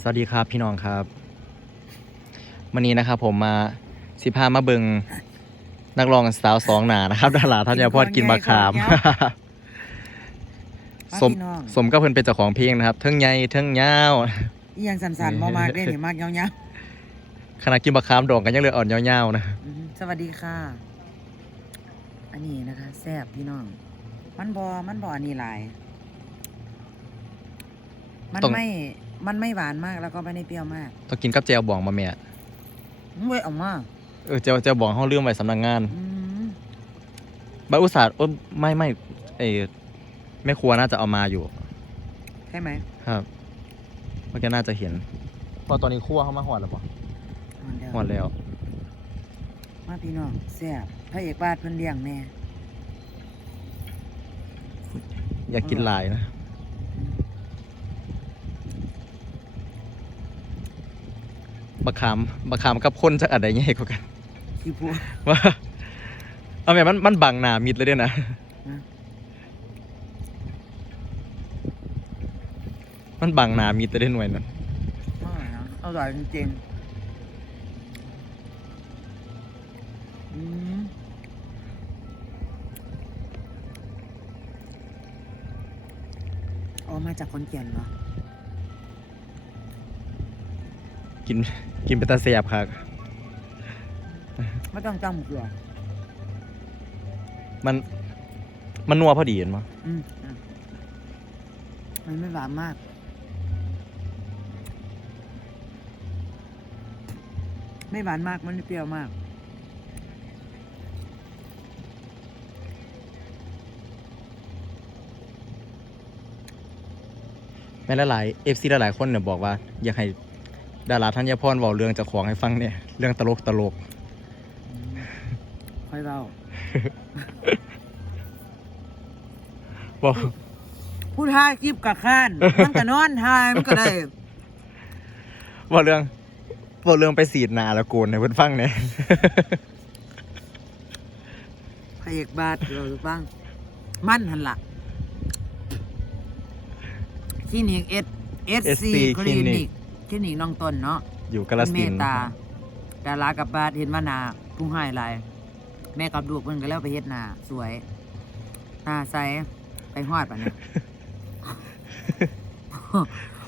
สวัสดีครับพี่น้องครับวันนี้นะครับผมมาสิพามาเบิงนักร้องสาวสองหนานะครับดาราธัญพรกินมะขามสมพี่น้องสมก็เพิ่นเป็นเจ้าของเพลงนะครับเทิงใหญ่เทิงยาวอีหยังสันๆบ่มากเด้นี่มากยาวขณะกินมะขามดองกันยังเหลืออ่อนยาวๆนะๆอืมสวัสดีค่ะ อันนี้นะคะ แซ่บพี่น้อง มันบ่มันบ่อันนี้หลาย มันไม่ มันไม่หวานมากแล้วก็ไม่ได้เปรี้ยวมากต้องกินกับแจวบองมาแม่เว้ยออกมาเออแจวแจวบองห้องเรื่องไว้สำนักงานอืมบาอุตสาห์โอ้ไม่ไม่เออแม่ครัวน่าจะเอามาอยู่ ใช่ไหมครับเมื่อกี้น่าจะเห็นพอตอนนี้ครัวเข้ามาหอดแล้วปะมันเดียวหอดแล้ว มาพี่น้องแซ่บพระเอกบาทเพิ่นเลี้ยงแม่ อยากกินหลายนะ บะขามบะขามกับคนจะอะไรง่ายกว่ากันขี้พัวว่าเอาแม่มันมันบังหนามิดเลยด้วยนะฮะมันบังหนามิดเลยด้วยหน่วยนั้นอร่อยนะอร่อยจริงๆอืมอ๋อมาจากคนเกียนเหรอ กินกินเป็นตาเสียบครับ ไม่ต้องจ้างหมูกหรอกมันมันนัวพอดีเห็นมั้ยอืมอะมันไม่หวานมาก ไม่หวานมาก มันไม่เปรี้ยวมาก แม่หลายเอฟซีหลายๆคนเนี่ยบอกว่า อยากให้ ดาราธัญพรเว้าเรื่องเจ้าของให้ฟังเนี่ยเรื่องตลกตลกอืมค่อยเล่าบอกผู้ทายคลิปกับข้านมันก็นอนทายมันก็ได้บอกเรื่องบอกเรื่องไปสีดหนาแล้วโกนให้เพิ่นฟังเนี่ยพระเอกบาทเราบ้างมันหันละคลินิกเอสเอสซี SC คลินิ Clinic ก คลินิกน้องต้นเนาะอยู่กาลเมสินตธุ์ตาดารากับบาทเห็นว่าหนาผู้ให้หลายแม่กับลูกเพิ่นก็แล้วไปเฮ็ดหน้าสวยหน้าใสไปฮอดปะเนี่ย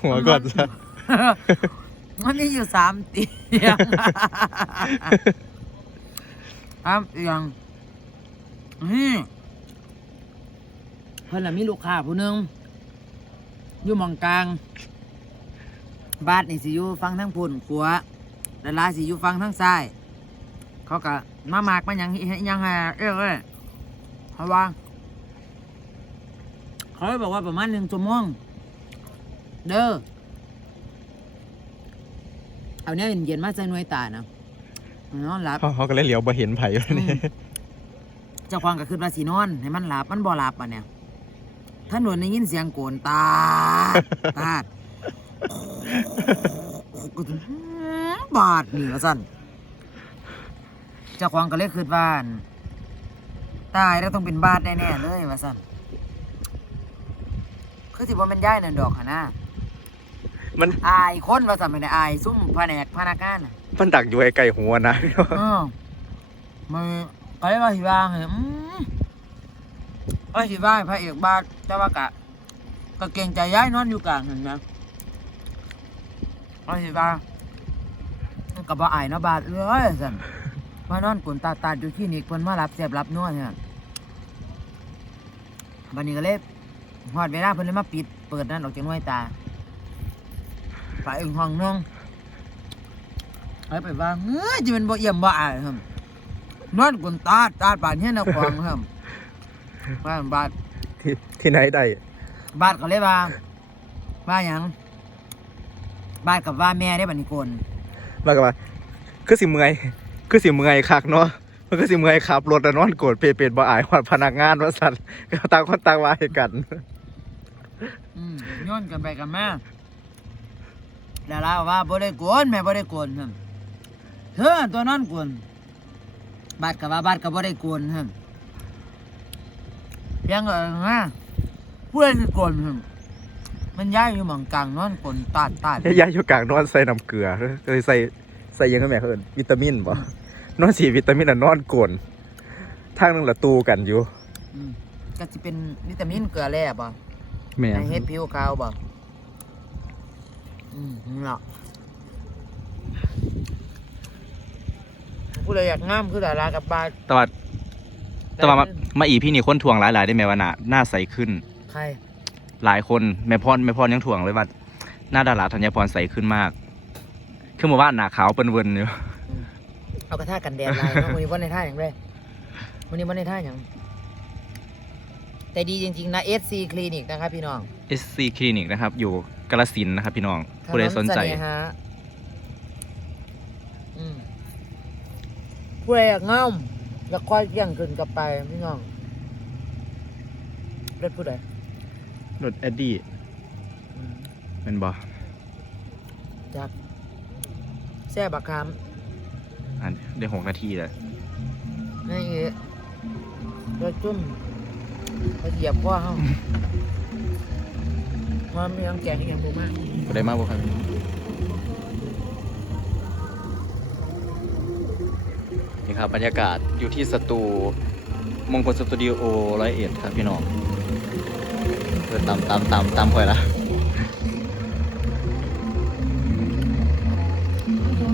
หัวก่อนซะ มันมีอยู่สามเตียง สามเตียงนี่เพิ่นละมีลูกค้าผู้หนึงอยู่หมองกลาง บาทนี่สิอยู่ฟังทั้งพุ่นขัวดาราสิอยู่ฟังทั้งซ้าย เขาก็มามากมาหยังอิหยังไงเอ้ยเอ้ยเขาว่าเขาเลยบอกว่าประมาณหนึ่งชั่วโมงเด้อเอาเนี่ยเย็นๆมาใส่หน่วยตานะนอนหลับ เขาเขาก็เลยเหลียวบ่เห็นไผอยู่อืนี่มเจ้าของก็คือว่าสีนอนให้มันหลับมันบ่หลับอะเนี่ยถนนได้ยินเสียงโกนตาด ตาด กูถึงบาดนี่ว่าสั่นเจ้าของก็เลยคิดว่าอั่นตายแล้วต้องเป็นบาดแน่ๆเลยว่าสั่นคือสิบ่แม่นย้ายนั่นดอกหั่นนะมันอายคนว่าสั่นไม่ได้อายซุ่มแผนกพนักงานน่ะมันดักอยู่ไกลๆหัวนะเออมันก็เลยว่าสิว่าไงอืมก็สิว่าให้พระเอกบาทแต่ว่ากะ ก็เก่งใจย้ายนอนอยู่กลางเห็น ไหมก็สิว่ามันก็บ่อายเนาะบาทเอ้ยสั่นมานอนกลนตาตาดอยู่ที่นี่เพิ่นมารับเสียบรับนวดเนี่ยวันนี้ก็เลยฮอดเวลาเพิ่นเลยมาปิดเปิดนั่นออกจากหน่วยตาไปอีกห้องนึงไปไปว่าเฮ้ยจะเป็นบ่เยี่ยมบ่อายครับนอนกุนตาดตาดบาดเฮียนะควางครับบ้านบาดที่ที่ไหนได้บาดก็เลยว่าว่าหยัง บาดกับว่าแม่ได้บัดนี้โกนแล้วก็ว่าคือสิเมื่อยคือสิเมื่อยคักเนาะมันก็สิเมื่อยขับรถแล้วนอนโกรธเปรตๆบ่อายฮอดพนักงานว่าซั่นก็ต่างคนต่างว่าให้กันอืมย้อนกันไปกันมาดาราว่าบ่ได้โกนแม่บ่ได้โกนครับเธอตัวนั้นโกนบาดกับว่าบาดก็บ่ได้โกนครับเพียงก็เออมาผู้ใดสิโกนครับ มันย้ายอยู่หมองกลางนอนกลนตาดตาดยายอยู่กลางนอนใส่น้ำเกลือเคยใส่ใส่หยังไงแม่เขาเอิ้นวิตามินบ่นอนสีวิตามินอะนอนกลนทางนึงละตูกันอยู่อืมก็สิเป็นวิตามินเกลือแร่บ่แม่ในเฮ็ดผิวขาวบ่อืมนี่ล่ะผู้ใดอยากงามคือดารากับบาแต่ว่าแต่ว่ามามาอีพี่นี่คนทวงหลายๆได้ไหมว่าหน้าหน้าใสขึ้นใคร หลายคนแม่พรแม่พรยังถ่วงเลยว่า หน้าดาราธัญพรใสขึ้นมาก คือหมู่บ้านหนาขาวเป็นเวินอยู่เอากระทากันแดดลายเนาะวันนี้วันในท่าอย่างไรวันนี้วันในท่าอย่าง แต่ดีจริงๆนะ SC คลินิกนะครับพี่น้อง SC คลินิกนะครับ อยู่กาลสินธุ์นะครับพี่น้องผู้ใดสนใจ ถเสฮะอืมผู้ใดอยากงามอยากคอยเยี่ยงขึ้นกลับไปพี่น้องเลือดผู้ใด รถแอดดี้อืมเป็นบ่จากแซ่บักคามอันได้หกนาทีเลยนี่เอ๋รถจุ่มไปเหยียบพ่อเฮาความมีน้ำแกงที่ยังบูมากก็ได้มากบ่ครับนี่ครับบรรยากาศอยู่ที่สตูมงคลสตูดิโอร้อยเอ็ดครับพี่น้องเออตามตามตามตามคอยละ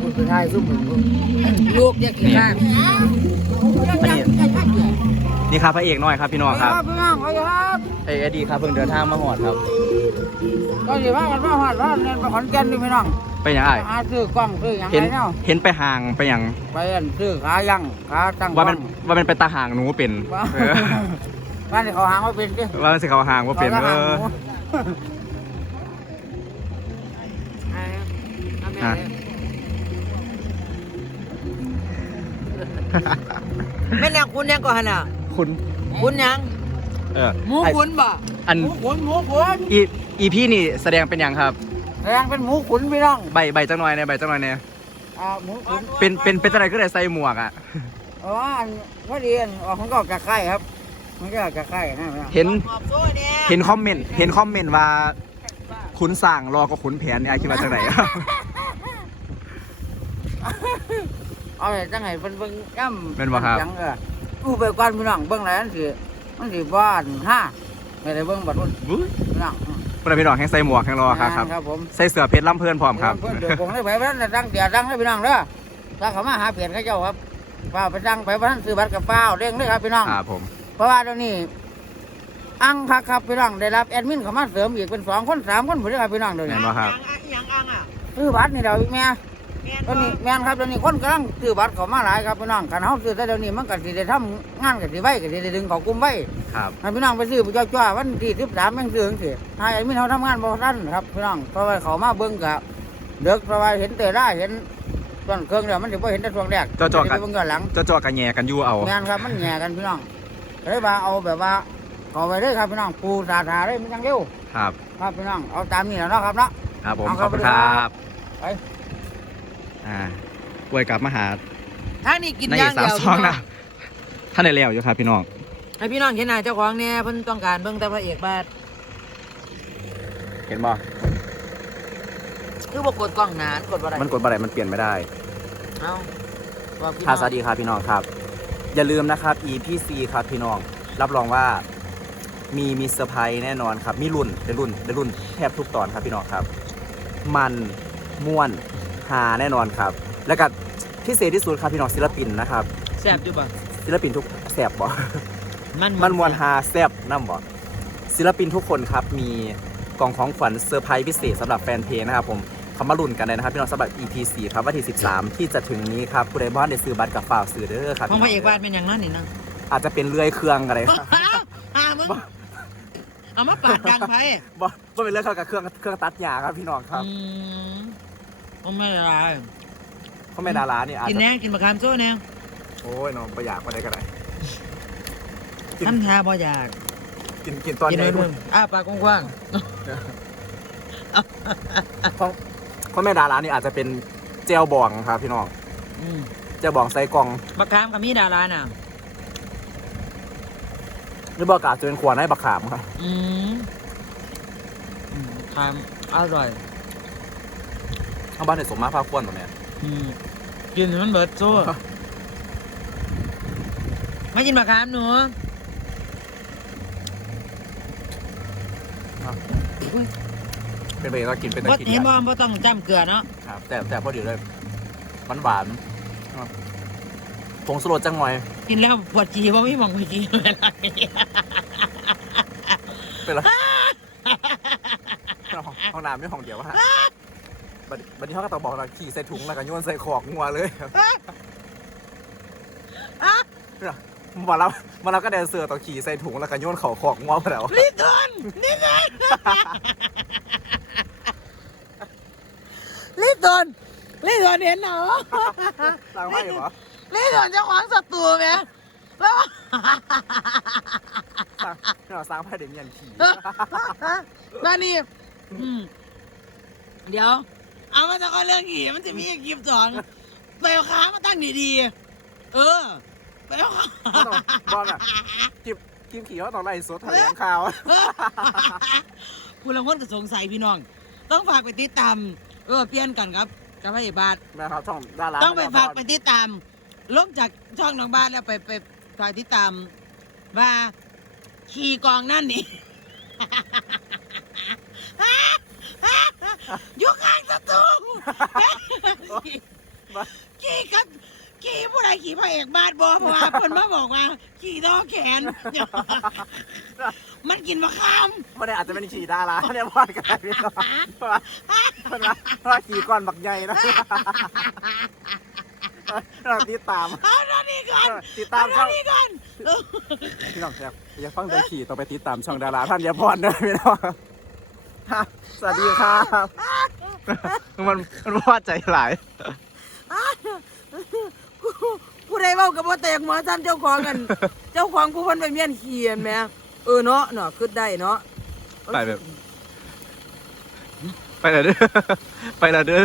คุณไปถ่ายซุ่มหนึ่งลูกอยากกินข้าวอันนี้นี่ครับพระเอกน้อยครับพี่น้องครับพี่น้องครับเอกดีครับเพิ่งเดินทางมาหอดครับก็สิว่ากันว่าหอดว่าเรียนไปขอนแก่นดูพี่น้องไปยังไงหาซื้อกล้องซื้อหยังเห็นไงเนาะเห็นไปห่างไปยังไปอันซื้อขายังขาตั้งว่ามันว่ามันเป็นตาห่างหนูเป็นว่าเออ บ้านที่เขาหางว่าเป็นดิว่ามันสิเขาห่างว่าเป็นขาเอหางอหมูอ่าเอาแม่เลยแม่นยังคุณยังก่อนน่ะคุณคุณยังเออหมูขุนบ่อันหมูขุนหมูขุนอีอีพี่นี่แสดงเป็นยังครับ แสดงเป็นหมูขุนพี่น้องใบใบจังหน่อยเนี่ยใบจังหน่อยเนี่ยอ่าหมูขุนเป็นเป็นเป็นจังไรก็ได้ใส่หมวกอะอ๋ออันพอดีอันออกของก็ออกจากไข่ครับ มันก็ออกจากไข่นะพี่น้องเห็นเห็นคอมเมนต์เห็นคอมเมนต์ว่าขุนสั่งรอก็ขุนแผนเนี่ยคิดว่าจังไหนเอาแต่จังไห้เพิ่นเบิ่งย่ำแม่นบ่ครับจังเออกูไปก่อนพี่น้องเบิ่งแล้วมันสิมันสิบ้านห้าไม่ได้เบิ่งบัดนู้นวุ้ยพี่น้องเพื่อนพี่น้องแห้งใส่หมวกแห้งรอครับครับครับผมใส่เสื้อเพชรล่ำเพื่อนพร้อมครับเพิ่นเดี๋ยวผมได้ไปบ้านตั้งเดี๋ยวตั้งให้พี่น้องเด้อถ้าเขามาหาเปลี่ยนเขาเจ้าครับป้าไปตั้งไปบ้านซื้อบัตรกับเป้าเร่งเลยครับพี่น้องครับผม เพราะว่าตอนนี้ อังคักครับพี่น้องได้รับแอดมินเข้ามาเสริมอีกเป็นสองคนสามคนผมได้ครับพี่น้องเดี๋ยวเห็นี้นบ่ครับ ยังอังอะซื้อบัตรนี่เดี๋ยวแม่แม่นตอนนี้แม่นครับตอนนี้คนกำลังซื้อบัตรเข้ามาหลายครับพี่น้องกันเฮาซื้อแต่เดี๋ยวนี้มันก็สิได้ทำงานก็สิไว้ก็สิได้ดึงเข้ากลุ่มไว้ครับให้พี่น้องไปซื้อผู้จ้าๆวันที่13แม่งซื้อจังซี่ถ้าแอดมินเฮาทำงานบ่ทันครับพี่น้องเพราะว่าเขามาเบิ่งก็เด็กเพราะว่าเห็นแต่ได้เห็นต้นเครื่องเดียวมันสิบ่เห็นแต่ช่วงแรกเจ้าๆกันสิไปเบิ่งย้อนหลังเจ้าจอกันแย่กันอยู่เอางานครับมันแหง่กันพี่น้อง เลยว่าเอาแบบว่าเอาไปเลยครับพี่น้องปูสาธาเลยมันยังเร็วครับ ครับพี่น้องเอาตามนี้แหล้วเนาะครับเนาะครับผมเอาขครัอบบคุณครับไปอ่าอวยกลับมาหาทางนี้กินนายเอย่ากงสาเดีมยวซองนะท่านได้แล้วอยู่ครับพี่น้องให้พี่น้องเห็นหน้าเจ้าของเนี่ยเพิ่นต้องการเบิ่งแต่พระเอกบาดเห็นบ่คือบ่กดกล้องหนานกดบ่ได้มันกดบันไดมันเปลี่ยนไม่ได้ เอาบอกพี่น้ค่ะองสวัสดีครับพี่น้องครับ อย่าลืมนะครับ EPC ครับพี่น้อง รับรองว่ามีมีเซอร์ไพรส์แน่นอนครับ มีรุ่นเป็นรุ่นเป็นรุ่นแทบทุกตอนครับพี่น้องครับ มันม่วนหาแน่นอนครับ แล้วก็พิเศษที่สุดครับพี่น้องศิลปินนะครับ แซ่บอยู่บ่ศิลปินทุกแสบบ่มันมันมวนฮาแซบน้ำบ่ศิลปินทุกคนครับมีกล่องของขวัญเซอร์ไพรส์พิเศษสำหรับแฟนเพลงนะครับผม เขามาลุ้นกันเลยนะครับพี่น้องสำหรับ EP 4ครับวันที่ 13 ที่จะถึงนี้ครับผู้ใดบ้านได้ซื้อบัตรกับฝ่ากซื้อเด้อครับของพระเอกบาดเป็นอย่างนั้นนี่นะอาจจะเป็นเลื่อยเครื่องอะไรครับอ่ามึงเอามาปาดดังไผบ่บ่เป็นเลื่อยเครื่องกับเครื่องเครื่องตัดหญ้าครับพี่น้องครับอืมผมไม่ได้เขาไม่ดารานี่อาจกินจะแน่กินมะขามโซ่แน่โอ้ยน้องประหยัดมาได้ก็ได้กินทำท่าบ่อยากกินกินตอนกินไหนเลยดูมึงอ้าปากกว้างข องของแม่ดารานี่อาจจะเป็นเจลบองครับพี่น้องๆอืมเจลบองใส่กล่องมะขามกับมีดาราน่ะ หรือบอกอาจจะเป็นขวดให้บักขามครับอืมอืมขขามอร่อย ข้างบ้านเนี่ยสมมาพาควนหรอแม่อืมกินให้มันเบิดโซ่ไม่กินมะขามหนู เป็นไปเรากินเป็นตะบ่กินเห็นกันบ่บ่ต้องจำเกลือเนาะครับแต่แต่พอดีเลยหวานหวานๆครับผงสโลดจังหน่อย กินแล้วปวดจีบ่มีหมองไปจีเวลานี้เป็นไรห้องห้องน้ำไม่ห้องเดียวฮะบัดบัดนี้เขาก็ต้องบอกเราขี่ใส่ถุงแล้วก็โยนใส่ขอกงัวเลยครับมาแล้วมาแล้วก็แดนเซอร์ต่องขี่ใส่ถุงแล้วก็โยนเข่าขอกงัวไปแล้วลิตนนี่ไงลิ ตนลิตนเห็นเหรอล้างไม่เหรอลิตนเจ้าของศัตรูไหมแล้วสร้างเราสร้างไพ่เดเมียนขี่มานี่อืมเดี๋ยว เอามาจากเรื่องขี่มันจะมีอีกคลิปสอนไปเอาขามาตั้งดีๆ เออไปเอาขาก็ต้องบอลอะกิบกิบขี่เขาต้องไล่สดแถลงข่าวคุณละคนก็สงสัยพี่น้อง ต้องฝากไปติดตาม เออเปลี่ยนกันครับกับพระเอกบาทนะครับช่องดาราต้องไปฝากไปติดตามลบจากช่องน้องบ้านแล้วไปไปฝากติดตามว่าขี่กองนั่นนี่อยู่ข้างศัตรูขี่กับขี่ผู้ใดขี่พระเอกบาทบอเพราะว่าเพิ่นมาบอกว่า ขี่ท้อแขน มันกินมะขามไม่ได้อาจจะเป็นขี่ดาราเนี่ยบอลกันพี่น้องเพราะว่าเพราะว่าเพราะว่าขี่ก้อนบักใหญ่นะเราติดตาม เอาตอนนี้ก่อนติดตามช่องเอตอนนี้ก่อนเออพี่น้องอยากอยากฟังเดินขี่ต้องไปติดตามช่องดาราท่านยาพรนะพี่น้องฮะสวัสดีครับมันมันว่าใจหลายกูผู้ใดเว้ากับบ่แตกหมอซ้ำเจ้าของกัน เจ้าของผู้เพิ่นไปเมียนเขียนแหม เออเนาะเนาะคิดได้เนาะไปแบบ ไปแล้วเด้อ ไปแล้วเด้อ